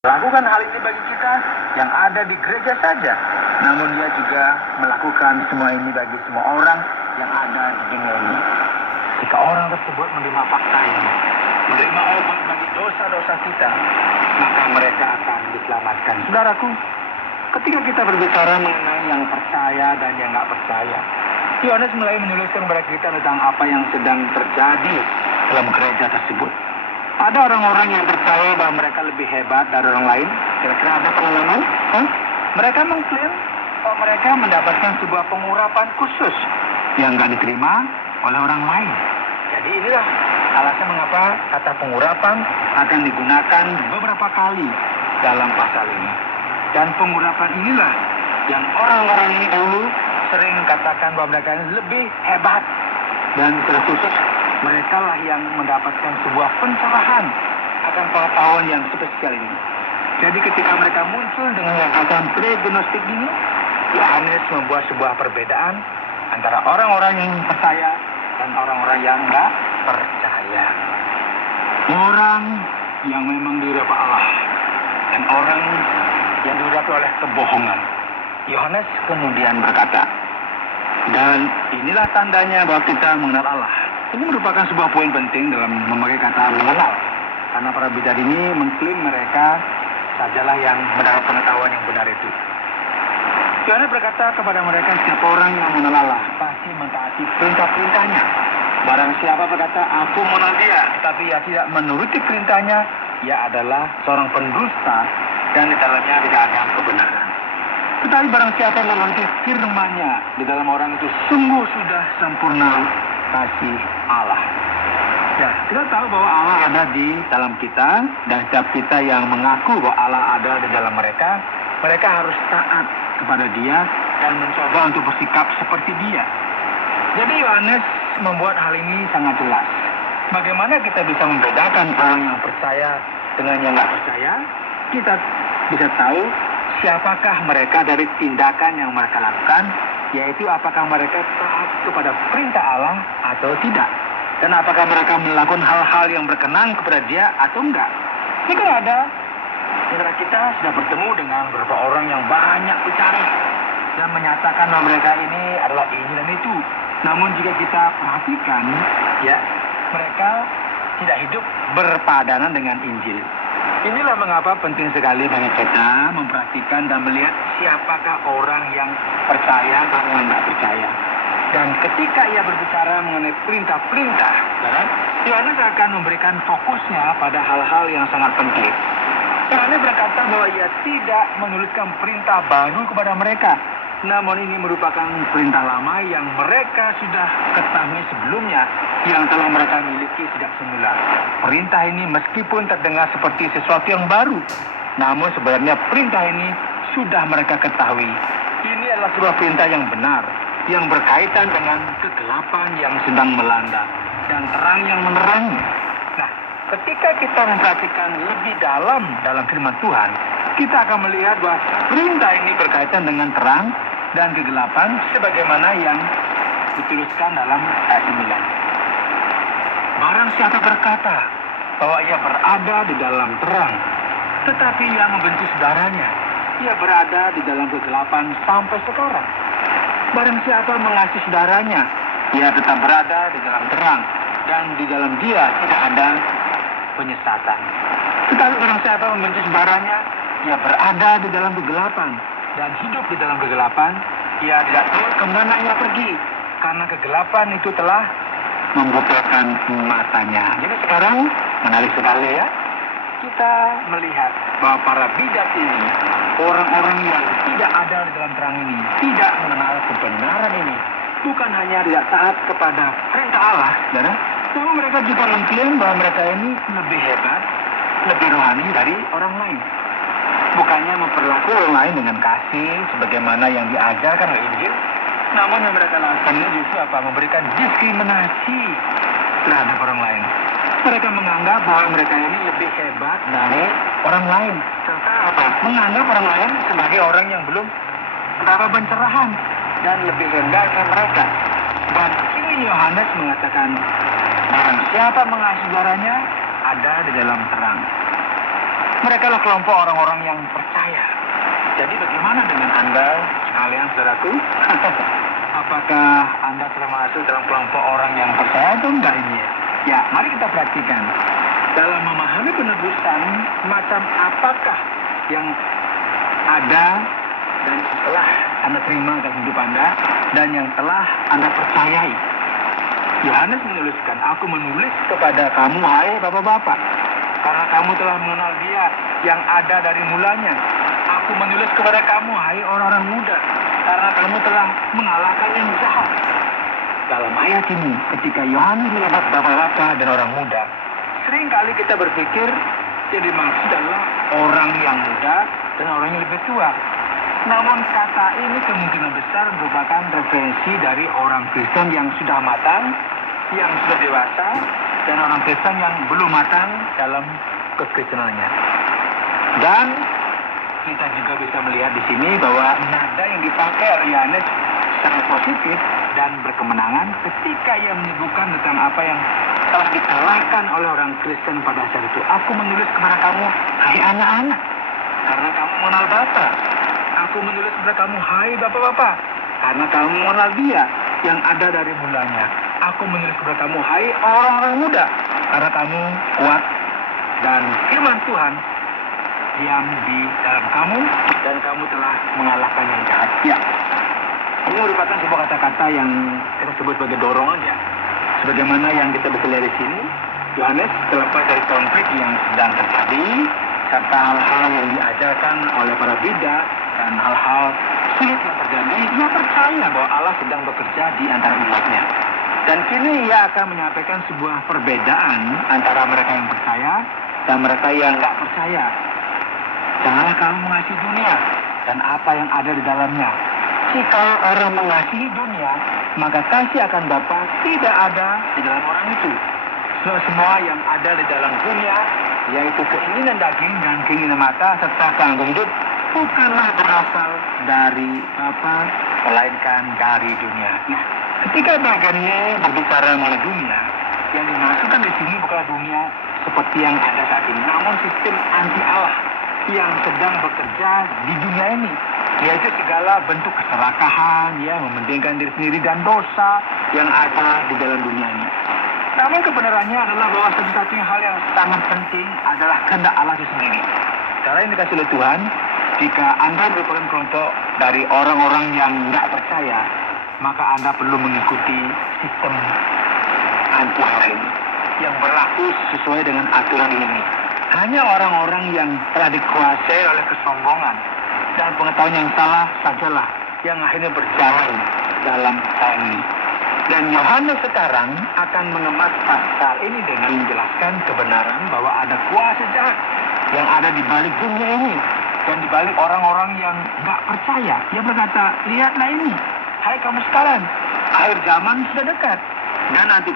Lakukan hal ini bagi kita yang ada di gereja saja. Namun dia juga melakukan semua ini bagi semua orang yang ada di dunia ini. Jika orang tersebut menerima fakta ini, menerima obat bagi dosa-dosa kita, maka mereka akan diselamatkan. Saudaraku, ketika kita berbicara mengenai yang percaya dan yang nggak percaya, Yohanes mulai menuliskan kepada kita tentang apa yang sedang terjadi dalam gereja tersebut. Ada orang-orang yang percaya bahwa mereka lebih hebat dari orang lain. Kira-kira ada pengalaman? Mereka mengklaim bahwa mereka mendapatkan sebuah pengurapan khusus yang nggak diterima oleh orang lain. Jadi inilah alasan mengapa kata pengurapan akan digunakan beberapa kali dalam pasal ini. Dan pengurapan inilah yang orang-orang ini dulu sering katakan bahwa mereka ini lebih hebat. Dan terkhusus mereka lah yang mendapatkan sebuah pencerahan akan pengetahuan yang spesial ini. Jadi ketika mereka muncul dengan yang kata pre-gnostik ini, Yohanes membuat sebuah perbedaan antara orang-orang yang percaya dan orang-orang yang nggak percaya. Orang yang memang diurapi Allah dan orang yang diurapi oleh kebohongan. Yohanes kemudian berkata, dan inilah tandanya bahwa kita mengenal Allah. Ini merupakan sebuah poin penting dalam memakai kata mengenal. Karena para bidadari ini mengklaim mereka sajalah yang mendapat pengetahuan yang benar itu. Yohanes berkata kepada mereka, setiap orang yang mengenal Allah pasti mentaati perintah-perintahnya. Barang siapa berkata, aku mengenal dia, tetapi ia tidak menuruti perintahnya, ia adalah seorang pendusta dan di dalamnya tidak ada kebenaran. Tetapi barang siapa menuruti firman-Nya, di dalam orang itu sungguh sudah sempurna kasih Allah. Ya, kita tahu bahwa Allah ada di dalam kita, dan setiap kita yang mengaku bahwa Allah ada di dalam mereka, mereka harus taat kepada Dia dan mencoba untuk bersikap seperti Dia. Jadi Yohanes membuat hal ini sangat jelas. Bagaimana kita bisa membedakan orang yang percaya dengan yang nggak percaya? Kita bisa tahu siapakah mereka dari tindakan yang mereka lakukan, yaitu apakah mereka taat kepada perintah Allah atau tidak. Dan apakah mereka melakukan hal-hal yang berkenan kepada Dia atau enggak. Ini kan ada, saudara kita sudah bertemu dengan beberapa orang yang banyak bicara dan menyatakan bahwa mereka ini adalah ini dan itu. Namun jika kita perhatikan, ya, mereka tidak hidup berpadanan dengan Injil. Inilah mengapa penting sekali bagi kita memperhatikan dan melihat siapakah orang yang percaya dan yang tidak percaya. Dan ketika ia berbicara mengenai perintah-perintah, Yohanes akan memberikan fokusnya pada hal-hal yang sangat penting. Yohanes berkata bahwa ia tidak menuliskan perintah baru kepada mereka, namun ini merupakan perintah lama yang mereka sudah ketahui sebelumnya, yang telah mereka miliki sejak semula. Perintah ini meskipun terdengar seperti sesuatu yang baru, namun sebenarnya perintah ini sudah mereka ketahui. Ini adalah sebuah perintah yang benar, yang berkaitan dengan kegelapan yang sedang melanda dan terang yang menerangi. Nah, ketika kita memperhatikan lebih dalam firman Tuhan, kita akan melihat bahwa perintah ini berkaitan dengan terang dan kegelapan sebagaimana yang dituliskan dalam ayat 9. Barang siapa berkata bahwa ia berada di dalam terang, tetapi ia membenci saudaranya, ia berada di dalam kegelapan sampai sekarang. Barang siapa mengasihi saudaranya, ia tetap berada di dalam terang, dan di dalam dia tidak ada penyesatan. Tetapi barang siapa membenci saudaranya, ia berada di dalam kegelapan, dan hidup di dalam kegelapan, ia tidak tahu kemana ia pergi, karena kegelapan itu telah membutakan matanya. Jadi sekarang menarik sekali ya, kita melihat bahwa para bidat ini, orang-orang yang tidak ada di dalam terang ini, tidak mengenal kebenaran ini, bukan hanya tidak taat kepada perintah Allah, saudara, namun mereka juga mengklaim bahwa mereka ini lebih hebat, lebih rohani dari orang lain. Bukannya memperlakukan orang lain dengan kasih sebagaimana yang diajarkan oleh Injil, namun yang mereka lakukan ini justru memberikan diskriminasi terhadap orang lain. Mereka menganggap bahwa mereka ini lebih hebat dari orang lain, serta menganggap orang lain sebagai orang yang belum mendapat pencerahan dan lebih rendah dari mereka. Dan ini Yohanes mengatakan, barang siapa mengasihi saudaranya ada di dalam terang. Mereka lah kelompok orang-orang yang percaya. Jadi bagaimana dengan Anda sekalian, saudaraku? Apakah Anda termasuk dalam kelompok orang yang percaya atau enggak ini ya? Ya, mari kita perhatikan. Dalam memahami penebusan, macam apakah yang ada dan setelah Anda terima dalam hidup Anda dan yang telah Anda percayai. Yohanes menuliskan, aku menulis kepada kamu, hai bapak-bapak, karena kamu telah mengenal Dia yang ada dari mulanya. Aku menulis kepada kamu, hai orang-orang muda, karena kamu telah mengalahkan yang jahat. Dalam ayat ini, ketika Yohanes menyebut bapak-bapak dan orang muda, seringkali kita berpikir yang dimaksud adalah orang yang muda dan orang yang lebih tua. Namun kata ini kemungkinan besar merupakan referensi dari orang Kristen yang sudah matang, yang sudah dewasa, dan orang Kristen yang belum matang dalam kekristenannya. Dan kita juga bisa melihat di sini bahwa nada yang dipakai oleh Yohanes sangat positif dan berkemenangan ketika ia menyebutkan tentang apa yang telah dikalahkan oleh orang Kristen pada saat itu. Aku menulis kepada kamu, hai anak-anak, karena kamu mengenal Bapa. Aku menulis kepada kamu, hai bapak-bapak, karena kamu mengenal Dia yang ada dari mulanya. Aku menulis kepada kamu, hai orang-orang muda, karena kamu kuat dan firman Tuhan diam di dalam kamu dan kamu telah mengalahkan yang jahat. Ya, ini merupakan sebuah kata-kata yang kita sebut sebagai dorongan ya. Sebagaimana yang kita bisa lihat di sini, Yohanes terlepas dari konflik yang sedang terjadi serta hal-hal yang diajarkan oleh para bidah dan hal-hal sulit yang terjadi, ia percaya bahwa Allah sedang bekerja di antara umatnya. Dan kini ia akan menyampaikan sebuah perbedaan antara mereka yang percaya dan mereka yang nggak percaya. Janganlah kamu mengasihi dunia dan apa yang ada di dalamnya. Jika orang mengasihi dunia, maka kasih akan Bapa tidak ada di dalam orang itu. Semua yang ada di dalam dunia, yaitu keinginan daging dan keinginan mata serta keangkuhan hidup, bukanlah berasal dari Bapa, melainkan dari dunia. Nah, ketika bagian ini berbicara mengenai dunia, yang dimaksudkan di sini bukanlah dunia seperti yang ada saat ini, namun sistem anti Allah yang sedang bekerja di dunia ini, yaitu segala bentuk keserakahan, ya, mementingkan diri sendiri dan dosa yang ada di dalam dunia ini. Namun kebenarannya adalah bahwa satu-satunya hal yang sangat penting adalah kehendak Allah itu sendiri. Cara yang dikasih oleh Tuhan, jika Anda merupakan kelompok dari orang-orang yang nggak percaya, maka Anda perlu mengikuti sistem anti Allah ini yang berlaku sesuai dengan aturan ini. Hanya orang-orang yang telah dikuasai oleh kesombongan dan pengetahuan yang salah sajalah yang akhirnya berjalan dalam hal ini. Dan Yohanes sekarang akan mengemas pasal ini dengan menjelaskan kebenaran bahwa ada kuasa jahat yang ada di balik dunia ini dan di balik orang-orang yang nggak percaya. Ia berkata, lihatlah ini, hai kamu sekalian, akhir zaman sudah dekat dan nanti